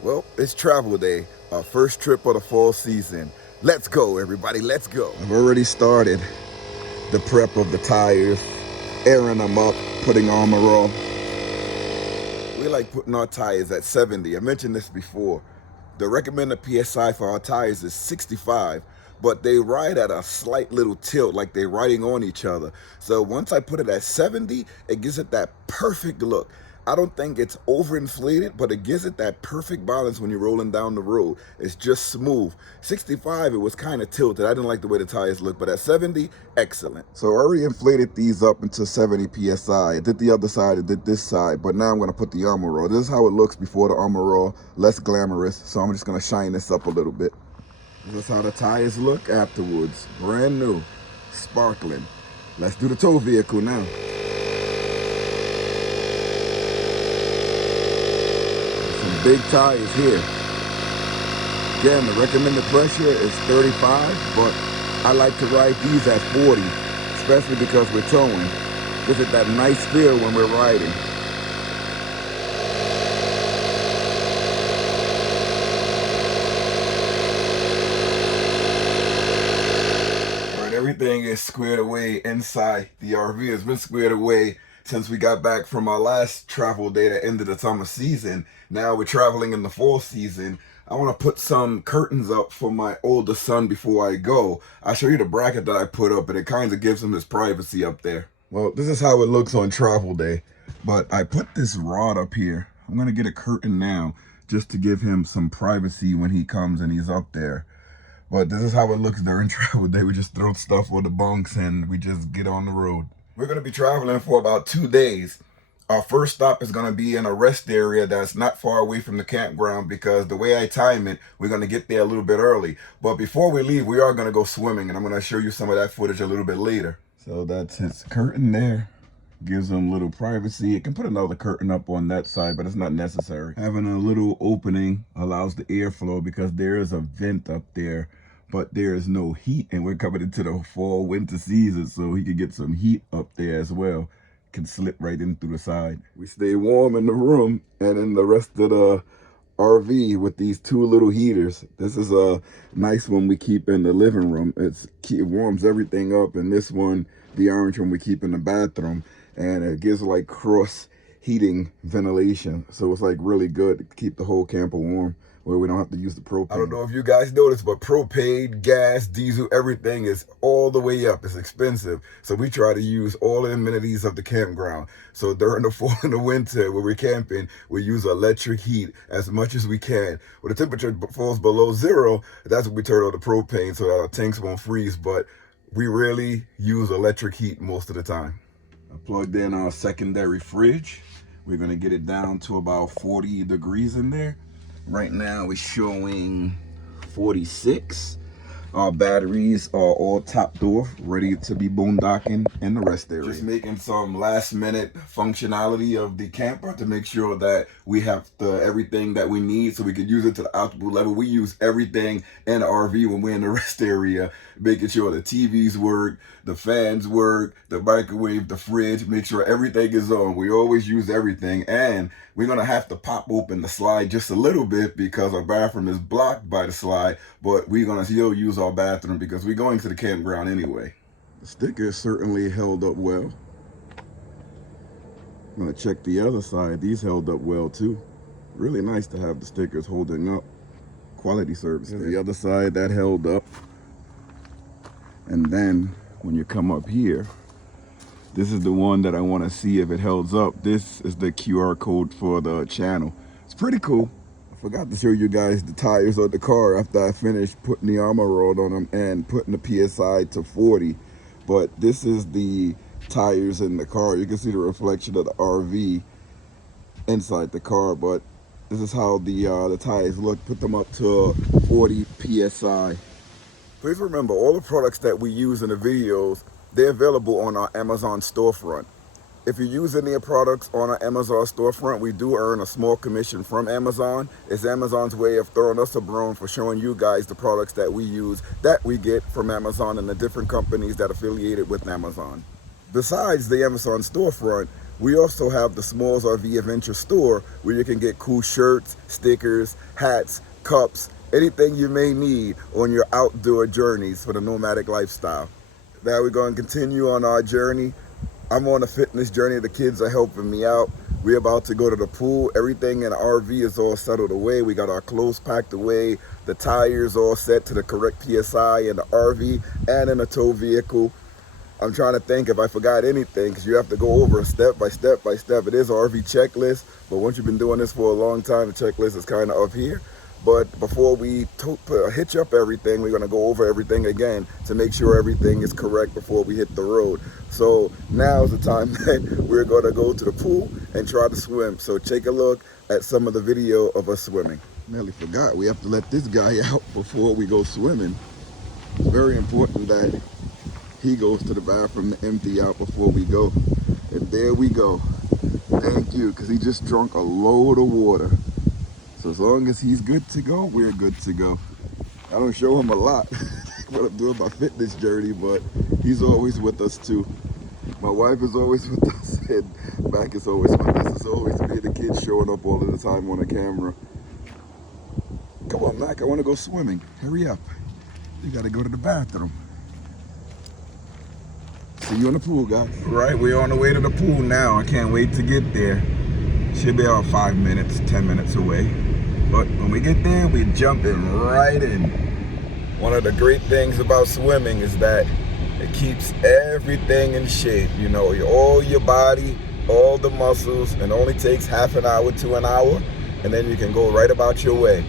Well, it's travel day, our first trip of the fall season. Let's go, everybody, let's go. I've already started the prep of the tires, airing them up, putting armor on. We like putting our tires at 70. I mentioned this before. The recommended PSI for our tires is 65, but they ride at a slight little tilt, like they're riding on each other. So once I put it at 70, it gives it that perfect look. I don't think it's overinflated, but it gives it that perfect balance when you're rolling down the road. It's just smooth. 65, it was kind of tilted. I didn't like the way the tires look, but at 70, excellent. So I already inflated these up into 70 PSI. I did the other side, I did this side, but now I'm gonna put the armor roll. This is how it looks before the armor roll, less glamorous. So I'm just gonna shine this up a little bit. This is how the tires look afterwards. Brand new, sparkling. Let's do the tow vehicle now. Big tires here. Again, the recommended pressure is 35, but I like to ride these at 40, especially because we're towing. Gives it that nice feel when we're riding. All right, everything is squared away inside the RV. It's been squared away since we got back from our last travel day that ended the summer season. Now we're traveling in the fall season. I want to put some curtains up for my older son before I go. I'll show you the bracket that I put up, and it kind of gives him his privacy up there. Well, this is how it looks on travel day, but I put this rod up here. I'm going to get a curtain now just to give him some privacy when he comes and he's up there. But this is how it looks during travel day. We just throw stuff on the bunks and we just get on the road. We're going to be traveling for about 2 days. Our first stop is going to be in a rest area that's not far away from the campground, because the way I time it, we're going to get there a little bit early. But before we leave, we are going to go swimming, and I'm going to show you some of that footage a little bit later. So that's his curtain there. Gives him a little privacy. It can put another curtain up on that side, but it's not necessary. Having a little opening allows the airflow, because there is a vent up there, but there is no heat, and we're coming into the fall winter season, so he can get some heat up there as well. Can slip right in through the side. We stay warm in the room and in the rest of the RV with these 2 little heaters. This is a nice one we keep in the living room. It warms everything up, and this one, the orange one, we keep in the bathroom, and it gives like cross heating ventilation, so it's like really good to keep the whole camper warm, where we don't have to use the propane. I don't know if you guys noticed, but propane, gas, diesel, everything is all the way up. It's expensive. So we try to use all the amenities of the campground. So during the fall and the winter, when we're camping, we use electric heat as much as we can. When the temperature falls below 0, that's when we turn on the propane so that our tanks won't freeze. But we really use electric heat most of the time. I plugged in our secondary fridge. We're gonna get it down to about 40 degrees in there. Right now it's showing 46. Our batteries are all topped off, ready to be boondocking in the rest area. Just making some last minute functionality of the camper to make sure that we have everything that we need so we can use it to the optimal level. We use everything in the RV when we're in the rest area, making sure the TVs work, the fans work, the microwave, the fridge, make sure everything is on. We always use everything, and we're gonna have to pop open the slide just a little bit because our bathroom is blocked by the slide, but we're gonna still use our bathroom because we're going to the campground anyway. The sticker certainly held up well. I'm gonna check the other side. These held up well too. Really nice to have the stickers holding up. Quality service. The other side, that held up. And then when you come up here, this is the one that I want to see if it holds up. This is the QR code for the channel. It's pretty cool. I forgot to show you guys the tires of the car after I finished putting the armor roll on them and putting the PSI to 40. But this is the tires in the car. You can see the reflection of the RV inside the car, but this is how the tires look. Put them up to 40 PSI. Please remember, all the products that we use in the videos, they're available on our Amazon storefront. If you use any of the products on our Amazon storefront, we do earn a small commission from Amazon. It's Amazon's way of throwing us a bone for showing you guys the products that we use, that we get from Amazon and the different companies that are affiliated with Amazon. Besides the Amazon storefront, We also have the Smalls RV Adventure store where you can get cool shirts, stickers, hats, cups, anything you may need on your outdoor journeys for the nomadic lifestyle. Now we're going to continue on our journey. I'm on a fitness journey. The kids are helping me out. We're about to go to the pool. Everything in the RV is all settled away. We got our clothes packed away. The tires all set to the correct PSI in the RV and in a tow vehicle. I'm trying to think if I forgot anything, because you have to go over step by step by step. It is an RV checklist, but once you've been doing this for a long time, the checklist is kind of up here. But before we hitch up everything, we're going to go over everything again to make sure everything is correct before we hit the road. So now is the time that we're going to go to the pool and try to swim. So take a look at some of the video of us swimming. Nearly forgot, we have to let this guy out before we go swimming. It's very important that he goes to the bathroom to empty out before we go. And there we go. Thank you, because he just drunk a load of water. So as long as he's good to go, we're good to go. I don't show him a lot when I'm doing my fitness journey, but he's always with us too. My wife is always with us, and Mac is always with us. It's always me and the kids showing up all of the time on the camera. Come on, Mac, I want to go swimming. Hurry up. You got to go to the bathroom. See you in the pool, guys. Right, we're on the way to the pool now. I can't wait to get there. Should be about 5 minutes, 10 minutes away. But when we get there, we're jumping right in. One of the great things about swimming is that it keeps everything in shape. You know, all your body, all the muscles, and only takes half an hour to an hour, and then you can go right about your way.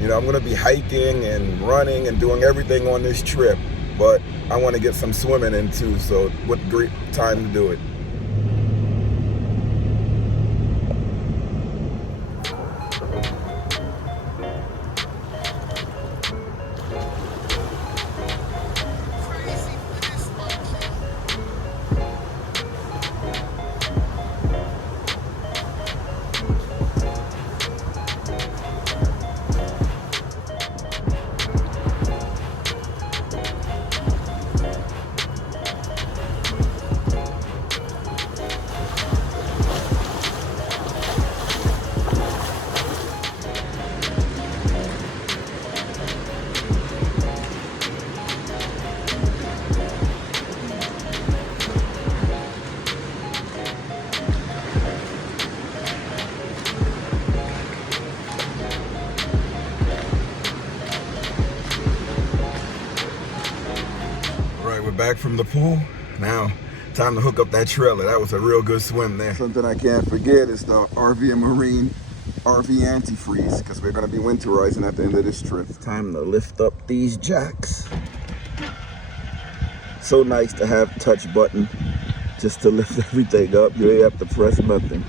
You know, I'm gonna be hiking and running and doing everything on this trip, but I want to get some swimming in too, so what great time to do it. Back from the pool. Now, time to hook up that trailer. That was a real good swim there. Something I can't forget is the RV and Marine RV antifreeze, because we're going to be winterizing at the end of this trip. Time to lift up these jacks. So nice to have touch button just to lift everything up. You ain't have to press nothing.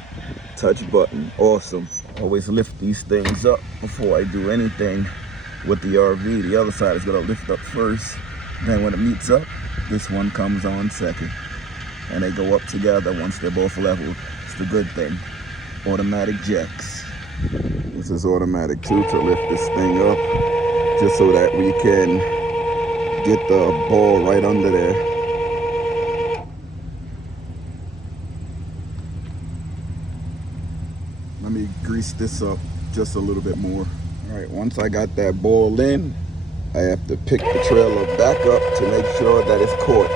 Touch button, awesome. Always lift these things up before I do anything with the RV. The other side is going to lift up first. Then when it meets up, this one comes on second. And they go up together once they're both leveled. It's the good thing. Automatic jacks. This is automatic too, to lift this thing up, just so that we can get the ball right under there. Let me grease this up just a little bit more. All right, once I got that ball in, I have to pick the trailer back up to make sure that it's caught.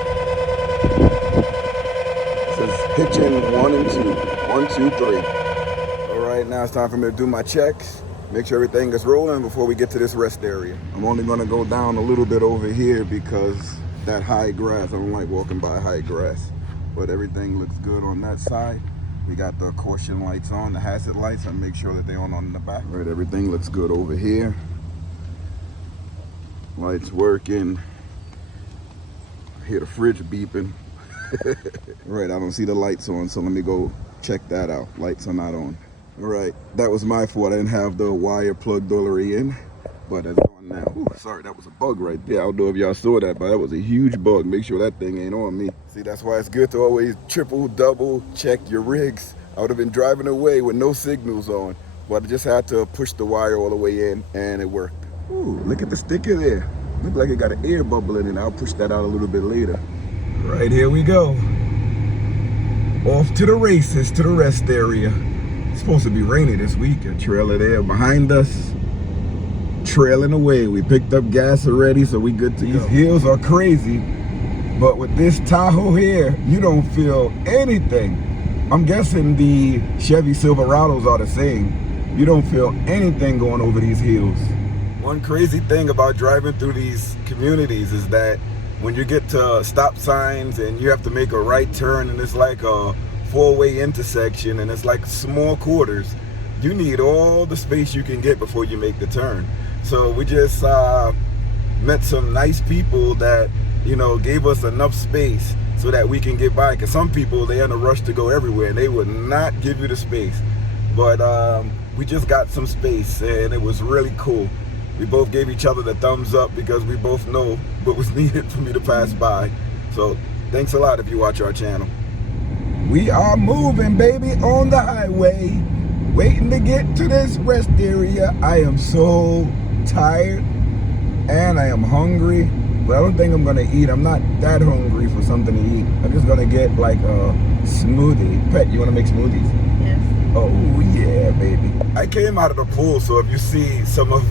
This is hitching 1 and 2. 1, 2, 3. All right, now it's time for me to do my checks. Make sure everything is rolling before we get to this rest area. I'm only gonna go down a little bit over here because that high grass, I don't like walking by high grass. But everything looks good on that side. We got the caution lights on, the hazard lights, and make sure that they're on the back. All right, everything looks good over here. Lights working. I hear the fridge beeping. Right, I don't see the lights on, so let me go check that out. Lights are not on. All right, that was my fault. I didn't have the wire plugged all the way in, but it's on now. Ooh, sorry, that was a bug right there. I don't know if y'all saw that, but that was a huge bug. Make sure that thing ain't on me. See, that's why it's good to always triple, double check your rigs. I would have been driving away with no signals on, but I just had to push the wire all the way in, and it worked. Ooh, look at the sticker there. Look like it got an air bubble in it. I'll push that out a little bit later. Right, here we go. Off to the races, to the rest area. It's supposed to be rainy this week. A trailer there behind us, trailing away. We picked up gas already, so we good to go. These hills are crazy, but with this Tahoe here, you don't feel anything. I'm guessing the Chevy Silverados are the same. You don't feel anything going over these hills. One crazy thing about driving through these communities is that when you get to stop signs and you have to make a right turn and it's like a four-way intersection and it's like small quarters, you need all the space you can get before you make the turn. So we just met some nice people that, you know, gave us enough space so that we can get by. Because some people, they're in a rush to go everywhere and they would not give you the space. But we just got some space and it was really cool. We both gave each other the thumbs up because we both know what was needed for me to pass by. So thanks a lot if you watch our channel. We are moving, baby, on the highway, waiting to get to this rest area. I am so tired and I am hungry, but I don't think I'm gonna eat. I'm not that hungry for something to eat. I'm just gonna get like a smoothie. Pet, you wanna make smoothies? Yes. Oh yeah, baby. I came out of the pool, so if you see some of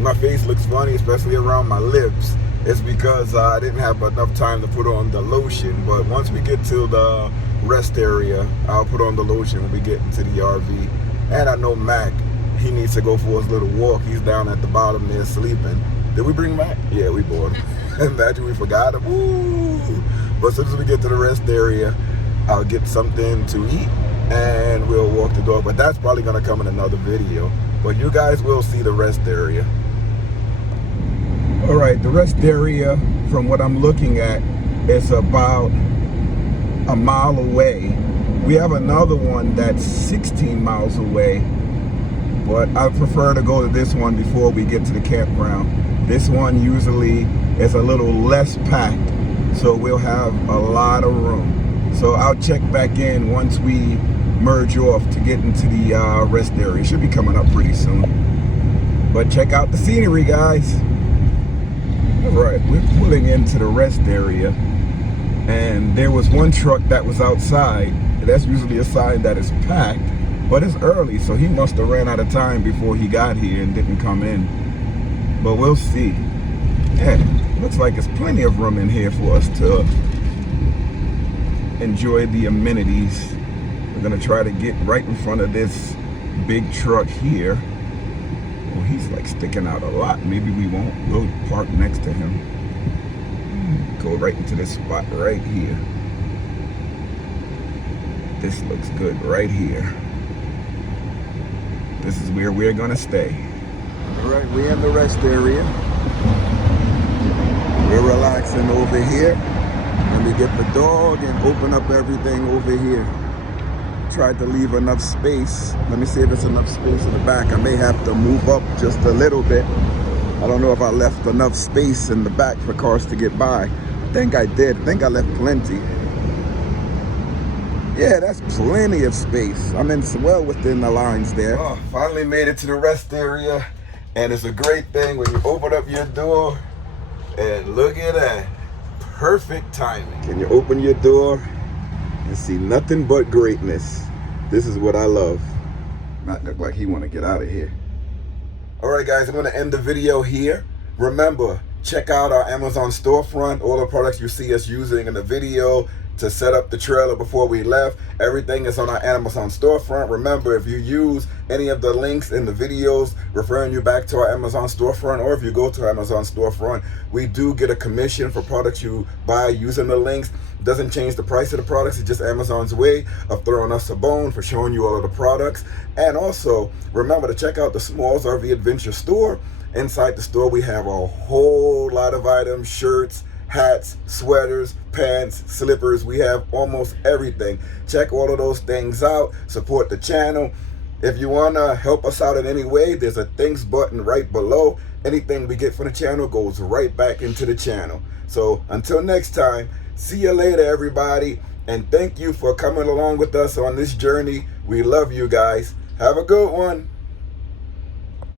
my face looks funny, especially around my lips, it's because I didn't have enough time to put on the lotion. But once we get to the rest area, I'll put on the lotion when we get into the RV. And I know Mac, he needs to go for his little walk. He's down at the bottom there sleeping. Did we bring Mac? Yeah, we brought him. Imagine we forgot him. Ooh. But as soon as we get to the rest area, I'll get something to eat and we'll walk the dog. But that's probably gonna come in another video. But you guys will see the rest area. All right, the rest area, from what I'm looking at, is about a mile away. We have another one that's 16 miles away, but I prefer to go to this one before we get to the campground. This one usually is a little less packed, so we'll have a lot of room. So I'll check back in once we merge off to get into the rest area. It should be coming up pretty soon. But check out the scenery, guys. All right, we're pulling into the rest area, and there was one truck that was outside. That's usually a sign that it's packed, but it's early, so he must have ran out of time before he got here and didn't come in. But we'll see. Yeah, looks like there's plenty of room in here for us to enjoy the amenities. We're gonna try to get right in front of this big truck here. Oh, he's like sticking out a lot. Maybe we won't. We'll park next to him. Go right into this spot right here. This looks good right here. This is where we're gonna stay. All right, we're in the rest area. We're relaxing over here. And we get the dog and open up everything over here. Tried to leave enough space. Let me see if there's enough space in the back. I may have to move up just a little bit. I don't know if I left enough space in the back for cars to get by. I think I did. I think I left plenty. Yeah, that's plenty of space. I'm in well within the lines there. Oh, finally made it to the rest area. And it's a great thing when you open up your door and look at that. Perfect timing. Can you open your door and see nothing but greatness? This is what I love. Matt look like he want to get out of here. All right, guys, I'm going to end the video here. Remember, check out our Amazon storefront. All the products you see us using in the video to set up the trailer before we left, everything is on our Amazon storefront. Remember, if you use any of the links in the videos referring you back to our Amazon storefront, or if you go to our Amazon storefront, we do get a commission for products you buy using the links. It doesn't change the price of the products. It's just Amazon's way of throwing us a bone for showing you all of the products. And also, remember to check out the Smalls RV Adventure store. Inside the store, we have a whole lot of items, shirts, hats, sweaters, pants, slippers. We have almost everything. Check all of those things out. Support the channel. If you want to help us out in any way, there's a thanks button right below. Anything we get from the channel goes right back into the channel. So until next time, see you later, everybody. And thank you for coming along with us on this journey. We love you guys. Have a good one.